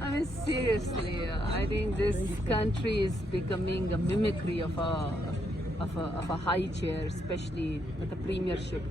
I mean, seriously, I think this country is becoming a mimicry of a high chair, especially with the premiership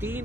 3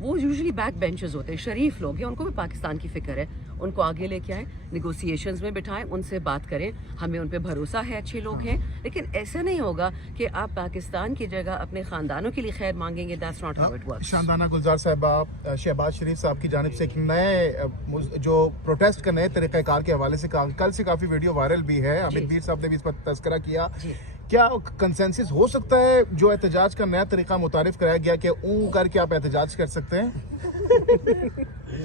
وہ usually back benches ہوتے ہیں, شریف لوگ ہیں, ان کو بھی پاکستان کی فکر ہے, ان کو آگے لے کے آئیں, نیگوسیشنز میں بٹھائیں, ان سے بات کریں, ہمیں ان پہ بھروسہ ہے, اچھے لوگ ہیں. لیکن ایسا نہیں ہوگا کہ آپ پاکستان کی جگہ اپنے خاندانوں کے لیے خیر مانگیں گے. That's not how it works. Shandana گلزار صاحبہ, شہباز شریف صاحب کی جانب سے ایک نئے جو پروٹیسٹ کا نئے طریقہ کار کے حوالے سے کل سے کافی ویڈیو وائرل بھی ہے, حمید میر صاحب نے بھی اس پر تذکرہ کیا. کیا کنسنسس ہو سکتا ہے جو احتجاج کا نیا طریقہ متعارف کرایا گیا کہ اون کر کے آپ احتجاج کر سکتے ہیں؟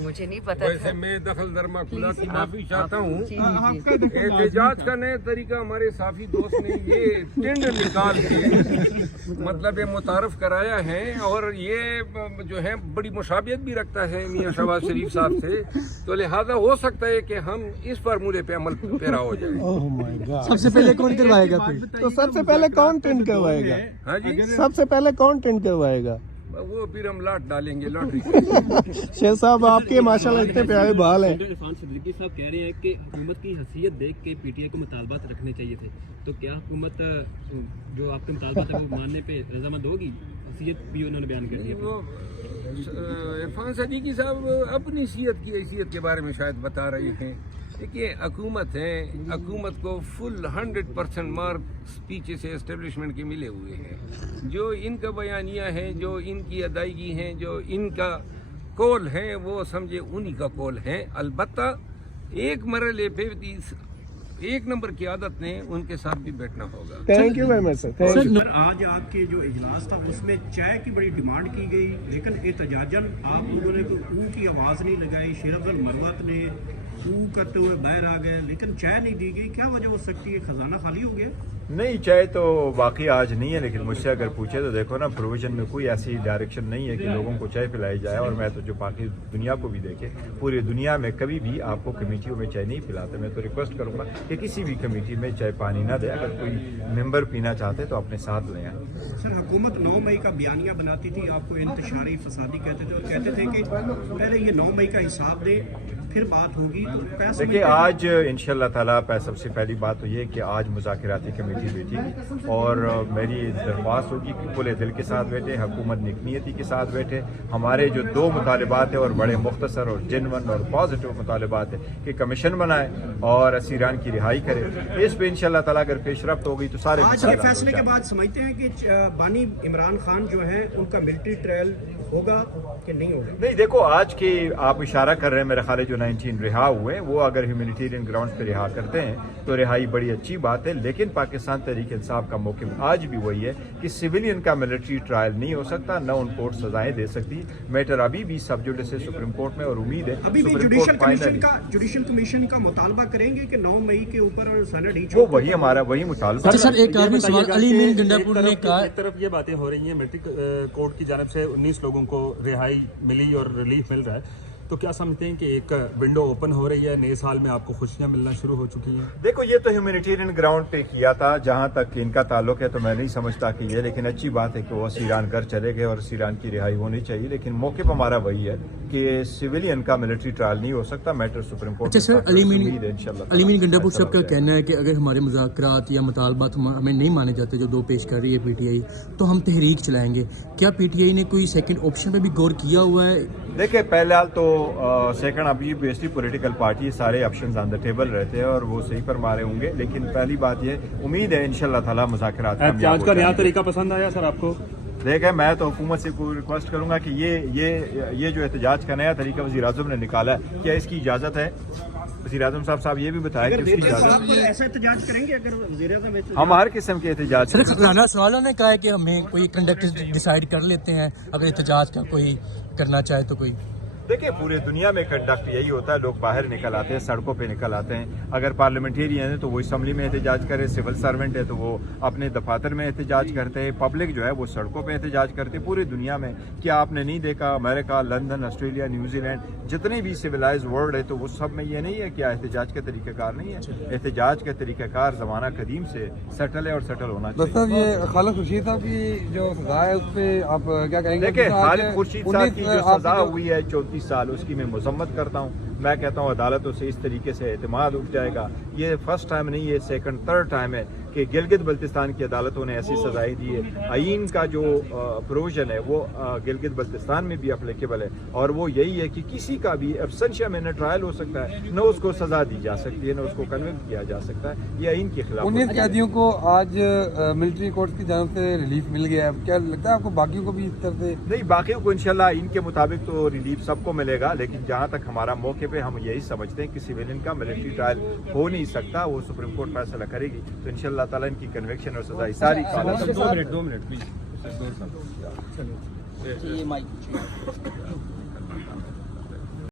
مجھے نہیں پتا. ویسے میں دخل درما خدا کی معافی چاہتا ہوں. جی جی جی. احتجاج کا نیا طریقہ ہمارے صافی دوست نے یہ ٹنڈ نکال کے مطلب یہ متعارف کرایا ہے, اور یہ جو ہے بڑی مشابہت بھی رکھتا ہے میاں شہباز شریف صاحب سے, تو لہذا ہو سکتا ہے کہ ہم اس فارمولے پہ عمل پیرا ہو جائے. سب سے پہلے کون کروائے گا پھر؟ تو سب سے پہلے کون ٹرینڈ کروائے گا؟ ہاں جی, سب سے پہلے کون ٹرینڈ کروائے گا؟ وہ پھر ہم لاٹ ڈالیں گے, لاٹری. شیخ صاحب آپ کے ماشاءاللہ اتنے پیارے بال ہیں. عرفان صدیقی صاحب کہہ رہے ہیں کہ حکومت کی حیثیت دیکھ کے پی ٹی آئی کو مطالبات رکھنے چاہیے تھے, تو کیا حکومت جو آپ کے مطالبات ہیں وہ ماننے پہ رضامند ہوگی؟ حیثیت بھی انہوں نے بیان کر دی. وہ عرفان صدیقی صاحب اپنی حیثیت کے بارے میں شاید بتا رہے ہیں. دیکھیے حکومت ہے, حکومت کو فل 100% مارک پیچھے سے اسٹیبلشمنٹ کے ملے ہوئے ہیں. جو ان کا بیانیہ ہے, جو ان کی ادائیگی ہیں, جو ان کا کول ہیں, وہ سمجھے انہی کا کول ہیں. البتہ ایک مرحلے پہ ایک نمبر کی عادت نے ان کے ساتھ بھی بیٹھنا ہوگا. تھینک یو ویری مچ سر. آج آپ کے جو اجلاس تھا اس میں چائے کی بڑی ڈیمانڈ کی گئی, لیکن احتجاجاً آپ لوگوں نے کوئی اون کی آواز نہیں لگائی. شیر افضل مروت نے اون کرتے ہوئے باہر آ گئے, لیکن چائے نہیں دی گئی. کیا وجہ ہو سکتی ہے؟ خزانہ خالی ہو گیا؟ نہیں, چائے تو باقی آج نہیں ہے, لیکن مجھ سے اگر پوچھے تو دیکھو نا, پروویژن میں کوئی ایسی ڈائریکشن نہیں ہے کہ لوگوں کو چائے پلائی جائے. اور میں تو جو باقی دنیا کو بھی دیکھے, پوری دنیا میں کبھی بھی آپ کو کمیٹیوں میں چائے نہیں پلاتے. میں تو ریکویسٹ کروں گا کہ کسی بھی کمیٹی میں چائے پانی نہ دے. اگر کوئی ممبر پینا چاہتے تو اپنے ساتھ لے آئیں. سر حکومت 9 مئی کا بیانیہ بناتی تھی, آپ کو انتشاری فسادی کہتے تھے, اور کہتے تھے کہ پہلے یہ 9 مئی کا حساب دے پھر بات ہوگی. دیکھیے آج انشاءاللہ تعالیٰ سب سے پہلی بات تو یہ کہ آج مذاکراتی کمیٹی بیٹھی گی, اور میری درخواست ہوگی کہ کھلے دل کے ساتھ بیٹھے, حکومت نیکنیتی کے ساتھ بیٹھے. ہمارے جو 2 مطالبات ہیں, اور بڑے مختصر اور جنون اور پازیٹیو مطالبات ہیں, کہ کمیشن بنائے اور اسیران کی رہائی کرے. اس پہ انشاءاللہ تعالیٰ اگر پیش رفت ہوگی تو سارے آج کے فیصلے کے بعد سمجھتے ہیں کہ بانی عمران خان جو ہیں ان کا ملٹری ٹرائل ہوگا کہ نہیں ہوگا؟ نہیں, دیکھو آج کی آپ اشارہ کر رہے ہیں, میرا خیال ہے جو 19 رہا ہوئے وہ اگر ہیومینیٹیرین گراؤنڈ پہ رہا کرتے ہیں تو رہائی بڑی اچھی بات ہے. لیکن پاکستان تحریک انصاف کا موقف آج بھی وہی ہے کہ سویلین کا ملٹری ٹرائل نہیں ہو سکتا, نہ ان کورٹ سزائیں دے سکتی. میٹر ابھی بھی سب جوڈس ہے سپریم کورٹ میں, اور امید ہے ابھی بھی جوڈیشل کمیشن کا مطالبہ کریں گے کہ 9 مئی کے اوپر سینٹ ہی وہ وہی ہمارا وہی مطالبہ. سر ایک آخری سوال, علی مین گنڈا پور نے کہا, ایک طرف یہ باتیں ہو رہی ہیں میٹرک کورٹ کی جانب سے 19 لوگوں کو رہائی ملی اور ریلیف مل رہا ہے, تو کیا سمجھتے ہیں کہ ایک ونڈو اوپن ہو رہی ہے, نئے سال میں آپ کو خوشیاں ملنا شروع ہو چکی ہیں؟ دیکھو یہ تو ہیومینیٹیرین گراؤنڈ پہ کیا تھا, جہاں تک ان کا تعلق ہے تو میں نہیں سمجھتا کہ یہ, لیکن اچھی بات ہے کہ وہ اسیران گھر چلے گئے اور اسیران کی رہائی ہونی چاہیے. لیکن موقف ہمارا وہی ہے کہ سویلین کا ملٹری ٹرائل نہیں ہو سکتا. Matter Supreme Court. اچھا سر, علی مین گنڈا پور صاحب کا کہنا ہے کہ اگر ہمارے مذاکرات یا مطالبات ہمیں نہیں مانے جاتے جو 2 پیش کر رہی ہے پی ٹی آئی, تو ہم تحریک چلائیں گے. کیا پی ٹی آئی نے کوئی سیکنڈ آپشن پہ بھی غور کیا ہوا ہے؟ دیکھیں پہلے حال تو سیکنڈ ابھی بیسٹلی پولیٹیکل پارٹی سارے آپشنز آن دا ٹیبل رہتے ہیں, اور وہ صحیح پر مارے ہوں گے. لیکن پہلی بات یہ امید ہے انشاءاللہ تعالیٰ مذاکرات احتجاج کا نیا طریقہ پسند آیا سر آپ کو؟ دیکھیں میں تو حکومت سے کوئی ریکویسٹ کروں گا کہ یہ جو احتجاج کا نیا طریقہ وزیر اعظم نے نکالا ہے, کیا اس کی اجازت ہے؟ وزیر اعظم صاحب یہ بھی بتایا کہ اس کی اجازت. ایسا احتجاج کریں گے اگر وزیر اعظم؟ ہم ہر قسم کے احتجاج. سر رانا سوالا نے کہا ہے کہ ہمیں کوئی کنڈکٹ ڈیسائیڈ کر لیتے ہیں اگر احتجاج کا کوئی کرنا چاہے تو. کوئی دیکھیں پورے دنیا میں کنڈکٹ یہی ہوتا ہے, لوگ باہر نکل آتے ہیں, سڑکوں پہ نکل آتے ہیں. اگر پارلیمنٹیرین ہے تو وہ اسمبلی میں احتجاج کرے, سول سرونٹ ہے تو وہ اپنے دفاتر میں احتجاج کرتے ہیں, پبلک جو ہے وہ سڑکوں پہ احتجاج کرتے ہیں. پوری دنیا میں کیا آپ نے نہیں دیکھا, امریکہ, لندن, آسٹریلیا, نیوزی لینڈ, جتنے بھی سویلائز ورلڈ ہے تو وہ سب میں یہ نہیں ہے کہ احتجاج کا طریقہ کار نہیں ہے. احتجاج کا طریقہ کار زمانہ قدیم سے سیٹل ہے اور سیٹل ہونا چاہیے. یہ خالد خورشید صاحب کی جو سزا ہے اس پہ آپ کیا کہیں گے؟ دیکھیں خالد خورشید صاحب کی جو سزا ہوئی ہے 34 سال, اس کی میں مذمت کرتا ہوں. میں کہتا ہوں عدالتوں سے اس طریقے سے اعتماد اٹھ جائے گا. یہ فرسٹ ٹائم نہیں، یہ سیکنڈ تھرڈ ٹائم ہے کہ گلگت بلتستان کی عدالتوں نے ایسی سزائیں دی ہے. آئین کا جو پروویژن ہے وہ گلگت بلتستان میں بھی اپلیکیبل ہے، اور وہ یہی ہے کہ کسی کا بھی ایبسنشیا میں نہ ٹرائل ہو سکتا ہے، نہ اس کو سزا دی جا سکتی ہے، نہ اس کو کنوکٹ کیا جا سکتا ہے. یہ آئین کے خلاف 19 قیدیوں کو آج ملٹری کورٹس کی جانب سے ریلیف مل گیا ہے. کیا لگتا ہے آپ کو باقیوں کو بھی اس طرح سے؟ نہیں، باقیوں کو انشاءاللہ آئین کے مطابق تو ریلیف سب کو ملے گا، لیکن جہاں تک ہمارا موقع پہ ہم یہی سمجھتے ہیں کہ سویلین کا ملٹری ٹرائل ہو نہیں سکتا. وہ سپریم کورٹ فیصلہ کرے گی تو انشاءاللہ تعالیٰ ان کی کنوکشن اور سزائی ساری دو منٹ پلیز. یہ مائک